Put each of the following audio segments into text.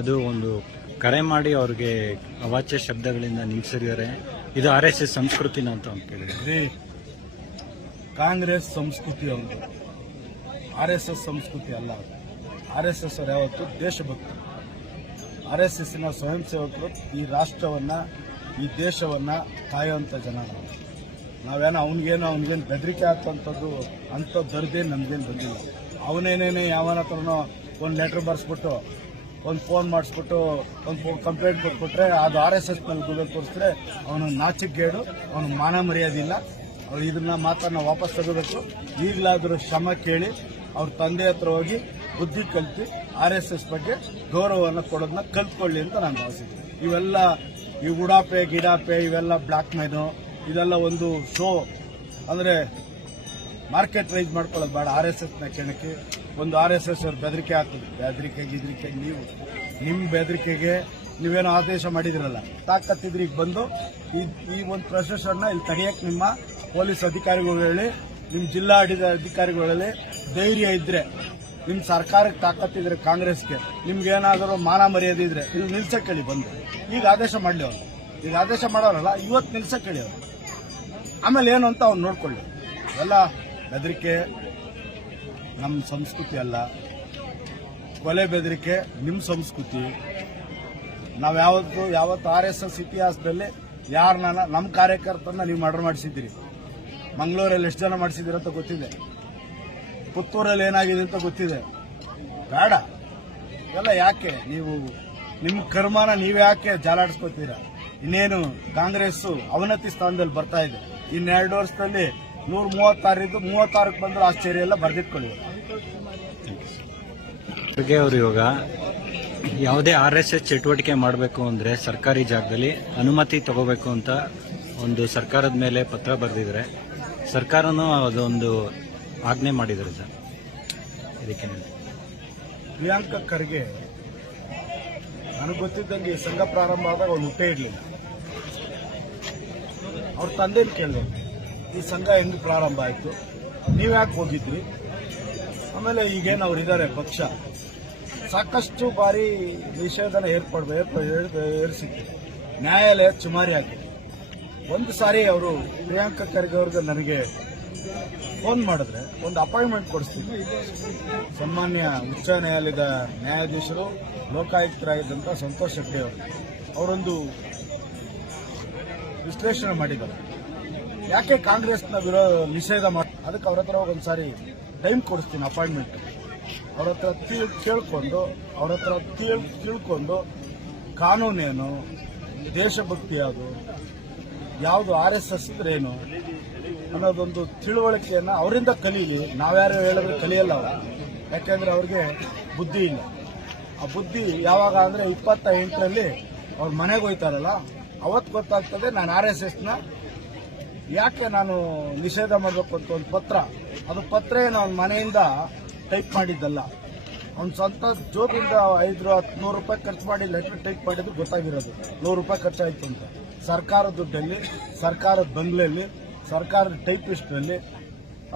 ಅದು ಒಂದು ಕರೆ ಮಾಡಿ ಅವ್ರಿಗೆ ಅವಾಚ್ಯ ಶಬ್ದಗಳಿಂದ ನಿಲ್ಸಿದ್ದಾರೆ ಇದು ಆರ್ ಎಸ್ ಎಸ್ ಸಂಸ್ಕೃತಿನ ಅಂತ ಕೇಳಿದ್ರು. ಕಾಂಗ್ರೆಸ್ ಸಂಸ್ಕೃತಿ ಒಂದು ಆರ್ ಎಸ್ ಎಸ್ ಸಂಸ್ಕೃತಿ ಅಲ್ಲ ಆರ್ ಎಸ್ ಎಸ್ ಅವ್ರು ಯಾವತ್ತು? ದೇಶಭಕ್ತರು. ಆರ್ ಎಸ್ ಎಸ್ನ ಸ್ವಯಂ ಸೇವಕರು ಈ ರಾಷ್ಟ್ರವನ್ನ, ಈ ದೇಶವನ್ನ ಕಾಯುವಂಥ ಜನ ನಾವು ನಾವೇನೋ ಅವ್ನಿಗೇನು ಅವ್ನಿಗೇನು ಬೆದರಿಕೆ ಆಗ್ತಂಥದ್ದು ಅಂಥ ದರ್ದೇನು ನಮಗೇನು ಬಂದಿಲ್ಲ. ಅವನೇನೇನೇ ಯಾವನ ಹತ್ರನೋ ಒಂದು ಲೆಟ್ರ್ ಬರ್ಸ್ಬಿಟ್ಟು ಒಂದು ಫೋನ್ ಮಾಡಿಸ್ಬಿಟ್ಟು, ಒಂದು ಕಂಪ್ಲೇಂಟ್ ಕೊಟ್ಬಿಟ್ರೆ, ಅದು ಆರ್ ಎಸ್ ಎಸ್ ಮೇಲೆ ಗುಗಲ್ ತೋರಿಸಿದ್ರೆ ಅವನು ನಾಚಿಕೆಗೇಡು, ಅವನು ಮಾನ ಮರ್ಯಾದಿಲ್ಲ ಅವ್ರು ಇದನ್ನ ನಾವು ವಾಪಸ್ ತಗೋಬೇಕು. ಈಗಲಾದರೂ ಶ್ರಮ ಕೇಳಿ ಅವ್ರ ತಂದೆ ಹತ್ರ ಹೋಗಿ ಬುದ್ಧಿ ಕಲಿತು ಆರ್ ಎಸ್ ಎಸ್ ಬಗ್ಗೆ ಗೌರವವನ್ನು ಕೊಡೋದನ್ನ ಕಲ್ತ್ಕೊಳ್ಳಿ ಅಂತ ನಾನು ಭಾವಿಸಿದ್ದೀನಿ ಇವೆಲ್ಲ ಈ ಉಡಾಪೆ, ಗಿಡಾಪೆ, ಇವೆಲ್ಲ ಬ್ಲಾಕ್ ಮೈನು ಇದೆಲ್ಲ ಒಂದು ಶೋ ಅಂದರೆ ಮಾರ್ಕೆಟ್ ರೈಸ್ ಮಾಡ್ಕೊಳ್ಳೋದು ಬೇಡ ಆರ್ ಎಸ್ ಎಸ್ನ ಕ್ಷಣಕ್ಕೆ. ಒಂದು ಆರ್ ಎಸ್ ಎಸ್ ಅವ್ರ ಬೆದರಿಕೆ ಆಗ್ತದೆ. ಬೆದರಿಕೆ ಗಿದ್ರಿಕೆ ನೀವು, ನಿಮ್ಮ ಬೆದರಿಕೆಗೆ ನೀವೇನೋ ಆದೇಶ ಮಾಡಿದಿರಲ್ಲ ಈಗ ಬಂದು ಈ ಈ ಒಂದು ಪ್ರೊಸೆಸನ್ನ ಇಲ್ಲಿ ತಡೆಯಕ್ಕೆ ನಿಮ್ಮ ಪೊಲೀಸ್ ಅಧಿಕಾರಿಗಳು ಹೇಳಿ ನಿಮ್ಮ ಜಿಲ್ಲಾ ಆಡಳಿತ ಅಧಿಕಾರಿಗಳು ಹೇಳಿ ಧೈರ್ಯ ಇದ್ರೆ, ನಿಮ್ಮ ಸರ್ಕಾರಕ್ಕೆ ತಾಕತ್ತಿದ್ರೆ ಕಾಂಗ್ರೆಸ್ಗೆ ನಿಮ್ಗೆ ಏನಾದರೂ ಮಾನ ಮರ್ಯಾದೆ ಇದ್ರೆ, ಇಲ್ಲಿ ನಿಲ್ಸಕ್ಕೆ ಹೇಳಿ ಬಂದು. ಈಗ ಆದೇಶ ಮಾಡಲಿ ಅವರು ಈಗ ಆದೇಶ ಮಾಡೋರಲ್ಲ, ಇವತ್ತು ನಿಲ್ಸಕ್ಕೆ ಹೇಳಿ ಅವ್ರು. ಆಮೇಲೆ ಏನು ಅಂತ ಅವ್ನು ನೋಡ್ಕೊಳ್ಳಿ. ಎಲ್ಲ ಬೆದರಿಕೆ ನಮ್ಮ ಸಂಸ್ಕೃತಿ ಅಲ್ಲ. ಕೊಲೆ ಬೆದರಿಕೆ ನಿಮ್ಮ ಸಂಸ್ಕೃತಿ. ನಾವು ಯಾವತ್ತು ಯಾವತ್ತು ಆರ್ ಎಸ್ ಎಸ್ ಇತಿಹಾಸದಲ್ಲಿ ಯಾರನ್ನ ನಮ್ಮ ಕಾರ್ಯಕರ್ತರನ್ನ ನೀವು ಮರ್ಡರ್ ಮಾಡಿಸಿದ್ದೀರಿ. ಮಂಗಳೂರಲ್ಲಿ ಎಷ್ಟು ಜನ ಮಾಡಿಸಿದ್ದೀರ ಅಂತ ಗೊತ್ತಿದೆ. ಪುತ್ತೂರಲ್ಲಿ ಏನಾಗಿದೆ ಅಂತ ಗೊತ್ತಿದೆ. ಬೇಡ. ಎಲ್ಲ ಯಾಕೆ? ನೀವು ನಿಮ್ಮ ಕರ್ಮನ ನೀವು ಯಾಕೆ ಜಾಲಾಡಿಸ್ಕೋತೀರಾ? ಇನ್ನೇನು ಕಾಂಗ್ರೆಸ್ ಅವನತಿ ಸ್ಥಾನದಲ್ಲಿ ಬರ್ತಾ ಇದೆ. ಇನ್ನೆರಡು ವರ್ಷದಲ್ಲಿ ನೂರ ಮೂವತ್ತಾರಿದ್ದು ಮೂವತ್ತಾರಕ್ಕೆ ಬಂದರೂ ಆಶ್ಚರ್ಯ ಎಲ್ಲ ಬರ್ದಿಟ್ಕೊಳ್ಳಿ. ಖರ್ಗೆ ಅವರು ಇವಾಗ ಯಾವುದೇ ಆರ್ ಎಸ್ ಎಸ್ ಚಟುವಟಿಕೆ ಮಾಡಬೇಕು ಅಂದ್ರೆ ಸರ್ಕಾರಿ ಜಾಗದಲ್ಲಿ ಅನುಮತಿ ತಗೋಬೇಕು ಅಂತ ಒಂದು ಸರ್ಕಾರದ ಮೇಲೆ ಪತ್ರ ಬರೆದಿದ್ರೆ ಸರ್ಕಾರನೂ ಅದೊಂದು ಆಜ್ಞೆ ಮಾಡಿದ್ದಾರೆ ಸರ್. ಇದಕ್ಕೆ ಪ್ರಿಯಾಂಕ ಖರ್ಗೆ, ನನಗೆ ಗೊತ್ತಿದ್ದಂಗೆ ಸಂಘ ಪ್ರಾರಂಭ ಆದಾಗ ಅವ್ರು ಮುಟ್ಟೆ ಇರಲಿಲ್ಲ ಅವ್ರ ತಂದೆ ಕೇಳಿದ್ರು ಈ ಸಂಘ ಹೆಂಗ್ ಪ್ರಾರಂಭ ಆಯಿತು? ನೀವು ಯಾಕೆ ಹೋಗಿದ್ರಿ? ಆಮೇಲೆ ಈಗೇನು ಅವರಿದ್ದಾರೆ ಪಕ್ಷ. ಸಾಕಷ್ಟು ಬಾರಿ ನಿಷೇಧನ ಏರ್ಪಡ್ಬೇಕು ಏರ್ಸಿತ್ತು. ನ್ಯಾಯಾಲಯ ಚುಮಾರಿ ಆಗಿದೆ. ಒಂದು ಸಾರಿ ಅವರು ಪ್ರಿಯಾಂಕ ಖರ್ಗೆ ಅವ್ರಿಗೆ ನನಗೆ ಫೋನ್ ಮಾಡಿದ್ರೆ, ಒಂದು ಅಪಾಯಿಂಟ್ಮೆಂಟ್ ಕೊಡಿಸ್ತೀನಿ. ಸನ್ಮಾನ್ಯ ಉಚ್ಚ ನ್ಯಾಯಾಲಯದ ನ್ಯಾಯಾಧೀಶರು ಲೋಕಾಯುಕ್ತರಾಗಿದ್ದಂಥ ಸಂತೋಷ್ ಶೆಟ್ಟಿ ಅವರು. ಅವರೊಂದು ವಿಶ್ಲೇಷಣೆ ಮಾಡಿದ್ದಾರೆ. ಯಾಕೆ ಕಾಂಗ್ರೆಸ್ನ ವಿರೋ ನಿಷೇಧ ಮಾಡಿ ಅದಕ್ಕೆ ಅವ್ರ ಹತ್ರ ಒಂದ್ಸಾರಿ ಟೈಮ್ ಕೊಡಿಸ್ತೀನಿ ಅಪಾಯಿಂಟ್ಮೆಂಟ್ ಅವ್ರ ಹತ್ರ ಕೇಳ್ಕೊಂಡು, ಅವ್ರ ಹತ್ರ ತೀಳ್ ತಿಳ್ಕೊಂಡು ಕಾನೂನೇನು, ದೇಶಭಕ್ತಿ ಯಾವುದು ಯಾವುದು ಆರ್ ಎಸ್ ಎಸ್ ಏನು ಅನ್ನೋದೊಂದು ತಿಳುವಳಿಕೆಯನ್ನು ಅವರಿಂದ ಕಲೀಲಿ. ನಾವ್ಯಾರು ಹೇಳಿದ್ರೆ ಕಲಿಯಲ್ಲ ಅವರು. ಯಾಕೆಂದ್ರೆ ಅವ್ರಿಗೆ ಬುದ್ಧಿ ಇಲ್ಲ. ಆ ಬುದ್ಧಿ ಯಾವಾಗ ಅಂದರೆ ಇಪ್ಪತ್ತ ಎಂಟರಲ್ಲಿ ಅವ್ರ ಮನೆಗೆ ಹೋಯ್ತಾರಲ್ಲ ಅವತ್ತು ಗೊತ್ತಾಗ್ತದೆ ನಾನು ಆರ್ ಎಸ್ ಎಸ್ನ ಯಾಕೆ ನಾನು ನಿಷೇಧ ಮಾಡಬೇಕು ಅಂತ ಒಂದು ಪತ್ರ, ಅದು ಪತ್ರ ಏನು ಮನೆಯಿಂದ ಟೈಪ್ ಮಾಡಿದ್ದಲ್ಲ. ಒಂದು ಸ್ವಂತ ಜೋಬಿಂದ ಐದು ಹತ್ತು ನೂರು ರೂಪಾಯಿ ಖರ್ಚು ಮಾಡಿ ಲೆಟರ್ ಟೈಪ್ ಮಾಡಿದ್ರು ಗೊತ್ತಾಗಿರೋದು. ನೂರು ರೂಪಾಯಿ ಖರ್ಚಾಯಿತು ಅಂತ. ಸರ್ಕಾರದ ದುಡ್ಡಲ್ಲಿ, ಸರ್ಕಾರದ ಬಂಗ್ಲೆಯಲ್ಲಿ, ಸರ್ಕಾರದ ಟೈಪಿಸ್ಟ್ನಲ್ಲಿ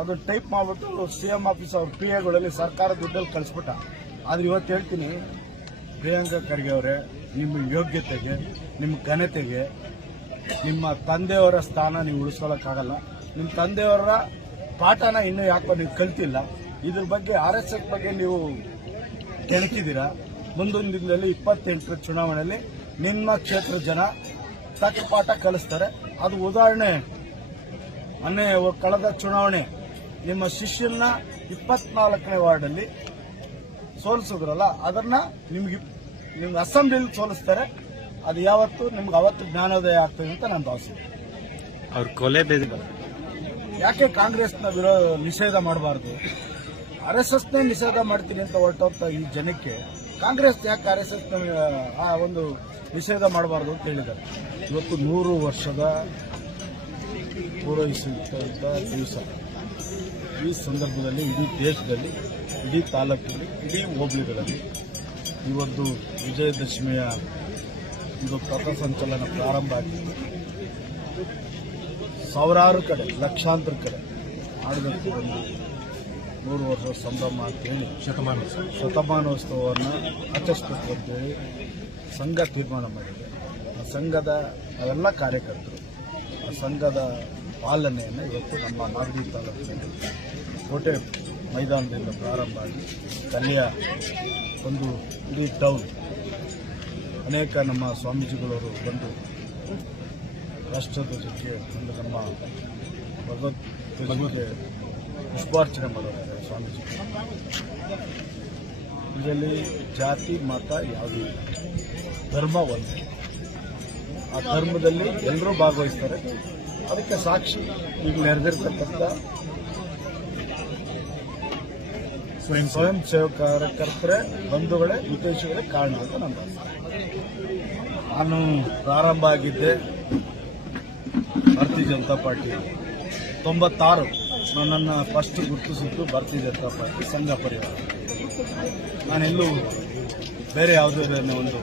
ಅದು ಟೈಪ್ ಮಾಡಿಬಿಟ್ಟು ಸಿ ಎಂ ಆಫೀಸ್ ಅವ್ರ ಪಿ ಎಗಳಲ್ಲಿ ಸರ್ಕಾರ ದುಡ್ಡಲ್ಲಿ ಕಳಿಸ್ಬಿಟ್ಟ. ಆದ್ರೆ ಇವತ್ತು ಹೇಳ್ತೀನಿ, ಪ್ರಿಯಾಂಕಾ ಖರ್ಗೆ ಅವರೇ, ನಿಮ್ಮ ಯೋಗ್ಯತೆಗೆ, ನಿಮ್ಮ ಘನತೆಗೆ ನಿಮ್ಮ ತಂದೆಯವರ ಸ್ಥಾನ ನೀವು ಉಳಿಸ್ಕೊಳ್ಳೋಕ್ಕಾಗಲ್ಲ ನಿಮ್ಮ ತಂದೆಯವರ ಪಾಠನ ಇನ್ನೂ ಯಾಕೋ ನೀವು ಕಲ್ತಿಲ್ಲ. ಇದ್ರ ಬಗ್ಗೆ ಆರ್ ಎಸ್ ಎಸ್ ಬಗ್ಗೆ ನೀವು ಕೆಣಕಿದ್ದೀರಾ ಮುಂದೊಂದು ದಿನದಲ್ಲಿ ಇಪ್ಪತ್ತೆಂಟರ ಚುನಾವಣೆಯಲ್ಲಿ ನಿಮ್ಮ ಕ್ಷೇತ್ರದ ಜನ ತಕ್ಕ ಪಾಠ ಕಲಿಸ್ತಾರೆ. ಅದು ಉದಾಹರಣೆ, ಮೊನ್ನೆ ಕಳೆದ ಚುನಾವಣೆ ನಿಮ್ಮ ಶಿಷ್ಯನ ಇಪ್ಪತ್ನಾಲ್ಕನೇ ವಾರ್ಡಲ್ಲಿ ಸೋಲಿಸಿದ್ರಲ್ಲ, ಅದನ್ನ ನಿಮ್ಗೆ ನಿಮ್ಗೆ ಅಸೆಂಬ್ಲಿಲಿ ಸೋಲಿಸ್ತಾರೆ. ಅದು ಯಾವತ್ತು? ನಿಮ್ಗೆ ಅವತ್ತು ಜ್ಞಾನೋದಯ ಆಗ್ತದೆ ಅಂತ ನಾನು ಭಾವಿಸ್ತೀನಿ. ಅವ್ರ ಕೊಲೆ ಬೆದ ಯಾಕೆ ಕಾಂಗ್ರೆಸ್ನ ವಿರೋ ನಿಷೇಧ ಮಾಡಬಾರ್ದು? ಆರ್ ಎಸ್ ಎಸ್ನೇ ನಿಷೇಧ ಮಾಡ್ತೀನಿ ಅಂತ ಹೊರಟೋಗ್ತ ಈ ಜನಕ್ಕೆ ಕಾಂಗ್ರೆಸ್ ಯಾಕೆ ಆರ್ ಎಸ್ ಎಸ್ನ ಆ ಒಂದು ನಿಷೇಧ ಮಾಡಬಾರ್ದು ಅಂತ ಹೇಳಿದ್ದಾರೆ. ಇವತ್ತು ನೂರು ವರ್ಷದ ಪೂರೈಸಿದ ದಿವಸ. ಈ ಸಂದರ್ಭದಲ್ಲಿ ಇಡೀ ದೇಶದಲ್ಲಿ ಇಡೀ ತಾಲೂಕಿನಲ್ಲಿ ಇಡೀ ಹೋಬಳಿಗಳಲ್ಲಿ ಈ ಒಂದು ವಿಜಯದಶಮಿಯ ಪಥ ಸಂಚಲನ ಪ್ರಾರಂಭ ಆಗಿದೆ. ಸಾವಿರಾರು ಕಡೆ ಲಕ್ಷಾಂತರ ಕಡೆ ಆಡಳಿತ ನೂರು ವರ್ಷ ಸಂಭ್ರಮ ಅಂತೇಳಿ ಶತಮಾನೋತ್ಸವ. ಶತಮಾನೋತ್ಸವವನ್ನು ಆಚರಿಸಬೇಕು ಅಂತೇಳಿ ಸಂಘ ತೀರ್ಮಾನ ಮಾಡಿದೆ. ಆ ಸಂಘದ ಎಲ್ಲ ಕಾರ್ಯಕರ್ತರು ಆ ಸಂಘದ ಪಾಲನೆಯನ್ನು ಇವತ್ತು ನಮ್ಮ ಮಾಗಡಿ ತಾಲೂಕಿನಲ್ಲಿ ಕೋಟೆ ಮೈದಾನದಿಂದ ಪ್ರಾರಂಭ ಆಗಿ ಸ್ಥಳೀಯ ಒಂದು ಇಡೀ ಟೌನ್ ಅನೇಕ ನಮ್ಮ ಸ್ವಾಮೀಜಿಗಳವರು ಬಂದು ರಾಷ್ಟ್ರಧ್ವಜಕ್ಕೆ ಒಂದು ನಮ್ಮ ಭಗವತ್ ಭಗವತ್ ಪುಷ್ಪಾರ್ಚನೆ ಮಾಡೋದಾರೆ ಸ್ವಾಮೀಜಿ. ಇದರಲ್ಲಿ ಜಾತಿ, ಮತ ಯಾವುದು ಧರ್ಮ ಒಂದು. ಆ ಧರ್ಮದಲ್ಲಿ ಎಲ್ಲರೂ ಭಾಗವಹಿಸ್ತಾರೆ. ಅದಕ್ಕೆ ಸಾಕ್ಷಿ ಈಗ ನೆರೆದಿರ್ತಕ್ಕಂಥ ಸ್ವಯಂ ಸ್ವಯಂ ಸೇವಕ ಕಾರ್ಯಕರ್ತರೇ ಬಂಧುಗಳೇ ಉದ್ದೇಶಗಳೇ ಕಾರಣ ಅಂತ ನನ್ನ ನಾನು ಪ್ರಾರಂಭ ಆಗಿದ್ದೆ ಭಾರತೀಯ ಜನತಾ ಪಾರ್ಟಿ ತೊಂಬತ್ತಾರು. ನನ್ನನ್ನು ಫಸ್ಟ್ ಗುರುತಿಸಿದ್ದು ಭಾರತೀಯ ಜನತಾ ಪಾರ್ಟಿ ಸಂಘ ಪರಿವಾರ. ನಾನೆಲ್ಲೂ ಬೇರೆ ಯಾವುದೇ ಒಂದು